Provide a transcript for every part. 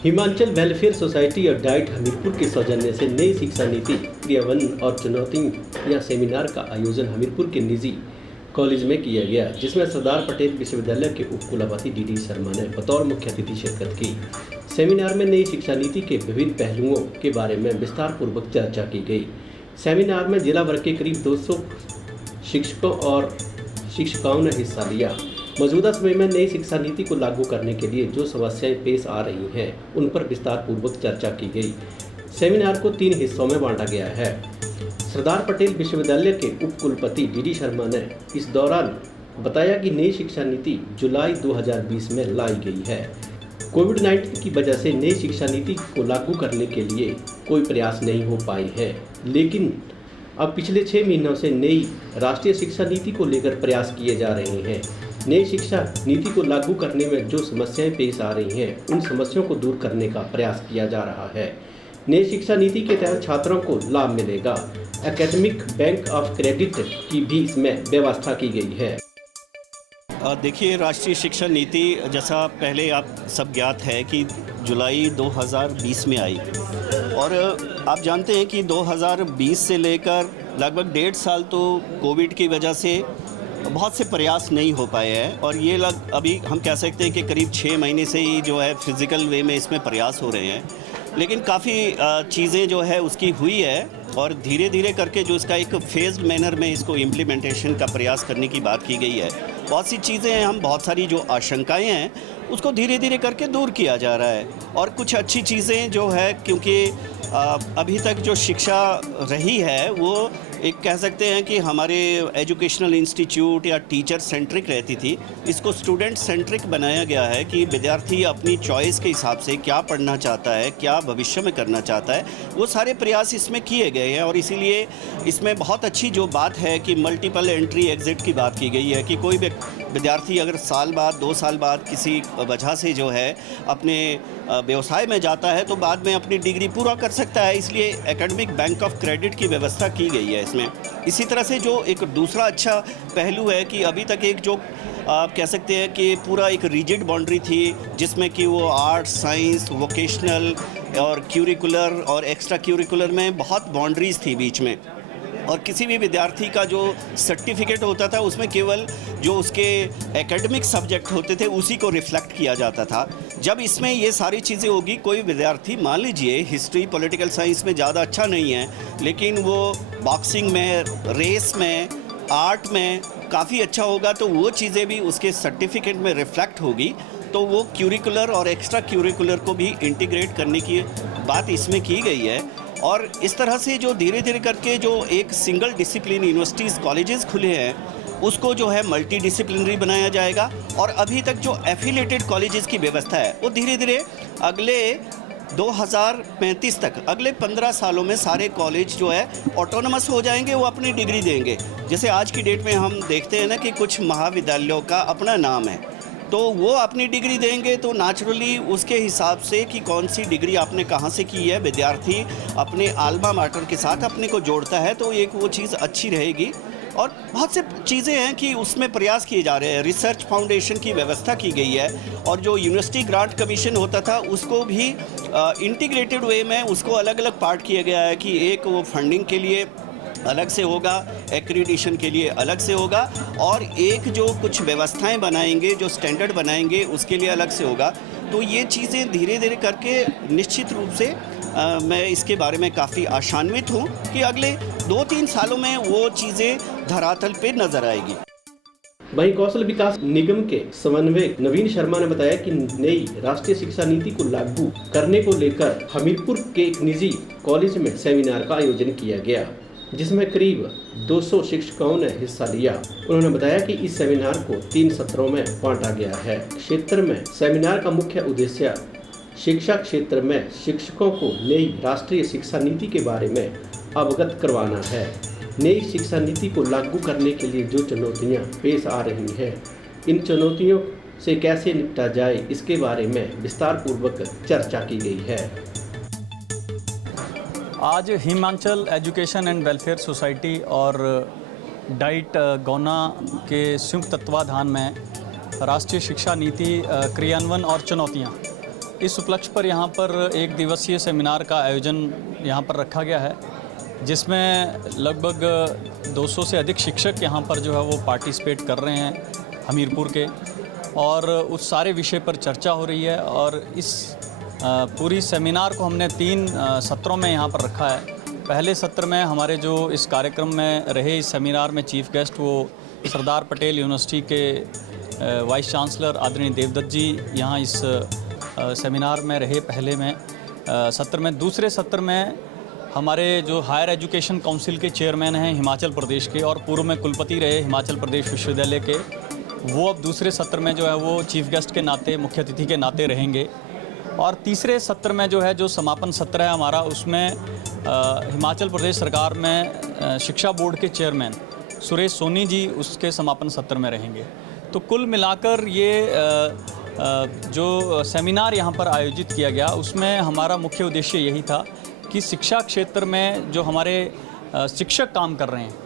Himachal welfare society और diet Hamirpur के सौजन्य से नई शिक्षा नीति क्रियान्वयन और चुनौतियां सेमिनार का आयोजन हमीरपुर के निजी कॉलेज में किया गया, जिसमें सरदार पटेल विश्वविद्यालय के उपकुलपति डी शर्मा ने बतौर मुख्य अतिथि शिरकत की। सेमिनार में नई शिक्षा नीति के विभिन्न पहलुओं के बारे में विस्तार पूर्वक चर्चा की गई। सेमिनार में जिला वर्ग के करीब 200 शिक्षकों और शिक्षिकाओं ने हिस्सा लिया। मौजूदा समय में नई शिक्षा नीति को लागू करने के लिए जो समस्याएं पेश आ रही हैं, उन पर विस्तार पूर्वक चर्चा की गई। सेमिनार को 3 हिस्सों में बांटा गया है। सरदार पटेल विश्वविद्यालय के उपकुलपति डी शर्मा ने इस दौरान बताया कि नई शिक्षा नीति जुलाई 2020 में लाई गई है। कोविड-19 की वजह से नई शिक्षा नीति को लागू करने के लिए कोई प्रयास नहीं हो पाए हैं, लेकिन अब पिछले 6 महीनों से नई राष्ट्रीय शिक्षा नीति को लेकर प्रयास किए जा रहे हैं। नई शिक्षा नीति को लागू करने में जो समस्याएं पेश आ रही हैं, उन समस्याओं को दूर करने का प्रयास किया जा रहा है। नई शिक्षा नीति के तहत छात्रों को लाभ मिलेगा। एकेडमिक बैंक ऑफ क्रेडिट की भी इसमें व्यवस्था की गई है। देखिए, राष्ट्रीय शिक्षा नीति जैसा पहले आप सब ज्ञात है कि जुलाई 2020 में आई, और आप जानते हैं कि 2020 से लेकर लगभग 1.5 साल तो कोविड की वजह से बहुत से प्रयास नहीं हो पाए हैं, और ये अभी हम कह सकते हैं कि करीब 6 महीने से ही जो है फिज़िकल वे में इसमें प्रयास हो रहे हैं। लेकिन काफ़ी चीज़ें जो है उसकी हुई है, और धीरे धीरे करके जो इसका एक फेज्ड मैनर में इसको इम्प्लीमेंटेशन का प्रयास करने की बात की गई है। बहुत सी चीज़ें हैं, हम बहुत सारी जो आशंकाएं हैं उसको धीरे धीरे करके दूर किया जा रहा है, और कुछ अच्छी चीज़ें जो है, क्योंकि अभी तक जो शिक्षा रही है वो एक कह सकते हैं कि हमारे एजुकेशनल इंस्टीट्यूट या टीचर सेंट्रिक रहती थी। इसको स्टूडेंट सेंट्रिक बनाया गया है कि विद्यार्थी अपनी चॉइस के हिसाब से क्या पढ़ना चाहता है, क्या भविष्य में करना चाहता है, वो सारे प्रयास इसमें किए गए हैं। और इसीलिए इसमें बहुत अच्छी जो बात है कि मल्टीपल एंट्री एग्ज़िट की बात की गई है कि कोई विद्यार्थी अगर साल बाद 2 साल बाद किसी वजह से जो है अपने व्यवसाय में जाता है तो बाद में अपनी डिग्री पूरा कर सकता है। इसलिए एकेडमिक बैंक ऑफ क्रेडिट की व्यवस्था की गई है इसमें। इसी तरह से जो एक दूसरा अच्छा पहलू है कि अभी तक एक जो आप कह सकते हैं कि पूरा एक रिजिड बाउंड्री थी, जिसमें कि वो आर्ट्स, साइंस, वोकेशनल और क्यूरिकुलर और एक्स्ट्रा क्यूरिकुलर में बहुत बाउंड्रीज़ थी बीच में, और किसी भी विद्यार्थी का जो सर्टिफिकेट होता था उसमें केवल जो उसके एकेडमिक सब्जेक्ट होते थे उसी को रिफ्लेक्ट किया जाता था। जब इसमें ये सारी चीज़ें होगी, कोई विद्यार्थी मान लीजिए हिस्ट्री, पॉलिटिकल साइंस में ज़्यादा अच्छा नहीं है, लेकिन वो बॉक्सिंग में, रेस में, आर्ट में काफ़ी अच्छा होगा, तो वो चीज़ें भी उसके सर्टिफिकेट में रिफ्लेक्ट होगी। तो वो क्यूरिकुलर और एक्स्ट्रा क्यूरिकुलर को भी इंटीग्रेट करने की बात इसमें की गई है। और इस तरह से जो धीरे धीरे करके जो एक सिंगल डिसिप्लिन यूनिवर्सिटीज़, कॉलेजेस खुले हैं, उसको जो है मल्टी डिसिप्लिनरी बनाया जाएगा। और अभी तक जो एफिलिएटेड कॉलेजेस की व्यवस्था है वो धीरे धीरे अगले 2035 तक, अगले 15 सालों में सारे कॉलेज जो है ऑटोनमस हो जाएंगे, वो अपनी डिग्री देंगे। जैसे आज की डेट में हम देखते हैं ना कि कुछ महाविद्यालयों का अपना नाम है, तो वो अपनी डिग्री देंगे, तो नेचुरली उसके हिसाब से कि कौन सी डिग्री आपने कहाँ से की है, विद्यार्थी अपने आल्मा मैटर के साथ अपने को जोड़ता है, तो एक वो चीज़ अच्छी रहेगी। और बहुत से चीज़ें हैं कि उसमें प्रयास किए जा रहे हैं। रिसर्च फाउंडेशन की व्यवस्था की गई है, और जो यूनिवर्सिटी ग्रांट कमीशन होता था उसको भी इंटीग्रेटेड वे में उसको अलग अलग पार्ट किया गया है कि एक वो फंडिंग के लिए अलग से होगा, एक्रीडिशन के लिए अलग से होगा, और एक जो कुछ व्यवस्थाएं बनाएंगे, जो स्टैंडर्ड बनाएंगे, उसके लिए अलग से होगा। तो ये चीज़ें धीरे धीरे करके निश्चित रूप से मैं इसके बारे में काफ़ी आशान्वित हूँ कि अगले 2-3 सालों में वो चीज़ें धरातल पे नज़र आएगी। वहीं कौशल विकास निगम के समन्वयक नवीन शर्मा ने बताया कि नई राष्ट्रीय शिक्षा नीति को लागू करने को लेकर हमीरपुर के एक निजी कॉलेज में सेमिनार का आयोजन किया गया, जिसमें करीब 200 शिक्षकों ने हिस्सा लिया। उन्होंने बताया कि इस सेमिनार को 3 सत्रों में बांटा गया है। क्षेत्र में सेमिनार का मुख्य उद्देश्य शिक्षा क्षेत्र में शिक्षकों को नई राष्ट्रीय शिक्षा नीति के बारे में अवगत करवाना है। नई शिक्षा नीति को लागू करने के लिए जो चुनौतियां पेश आ रही हैं, इन चुनौतियों से कैसे निपटा जाए, इसके बारे में विस्तार पूर्वक चर्चा की गई है। आज Himachal education and welfare society और डाइट गौना के संयुक्त तत्वाधान में राष्ट्रीय शिक्षा नीति क्रियान्वयन और चुनौतियाँ इस उपलक्ष्य पर यहाँ पर एक दिवसीय सेमिनार का आयोजन यहाँ पर रखा गया है, जिसमें लगभग 200 से अधिक शिक्षक यहाँ पर जो है वो पार्टिसिपेट कर रहे हैं हमीरपुर के, और उस सारे विषय पर चर्चा हो रही है। और इस पूरी सेमिनार को हमने 3 सत्रों में यहाँ पर रखा है। पहले सत्र में हमारे जो इस कार्यक्रम में रहे, इस सेमिनार में चीफ गेस्ट वो सरदार पटेल यूनिवर्सिटी के वाइस चांसलर आदरणीय देवदत्त जी यहाँ इस सेमिनार में रहे पहले में सत्र में। दूसरे सत्र में हमारे जो हायर एजुकेशन काउंसिल के चेयरमैन हैं हिमाचल प्रदेश के और पूर्व में कुलपति रहे हिमाचल प्रदेश विश्वविद्यालय के, वो अब दूसरे सत्र में जो है वो चीफ गेस्ट के नाते, मुख्य अतिथि के नाते रहेंगे। और तीसरे सत्र में जो है, जो समापन सत्र है हमारा, उसमें हिमाचल प्रदेश सरकार में शिक्षा बोर्ड के चेयरमैन सुरेश सोनी जी उसके समापन सत्र में रहेंगे। तो कुल मिलाकर ये जो सेमिनार यहाँ पर आयोजित किया गया, उसमें हमारा मुख्य उद्देश्य यही था कि शिक्षा क्षेत्र में जो हमारे शिक्षक काम कर रहे हैं,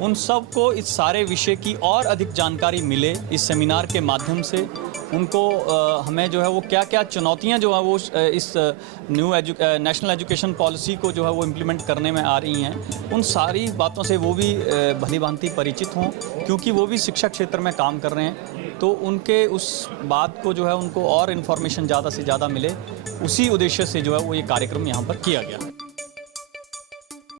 उन सब को इस सारे विषय की और अधिक जानकारी मिले इस सेमिनार के माध्यम से। उनको हमें जो है वो क्या क्या चुनौतियां जो है वो इस न्यू नेशनल एजुकेशन पॉलिसी को जो है वो इम्प्लीमेंट करने में आ रही हैं, उन सारी बातों से वो भी भली भांति परिचित हों, क्योंकि वो भी शिक्षा क्षेत्र में काम कर रहे हैं। तो उनके उस बात को जो है उनको और इन्फॉर्मेशन ज़्यादा से ज़्यादा मिले, उसी उद्देश्य से जो है वो ये कार्यक्रम यहाँ पर किया गया।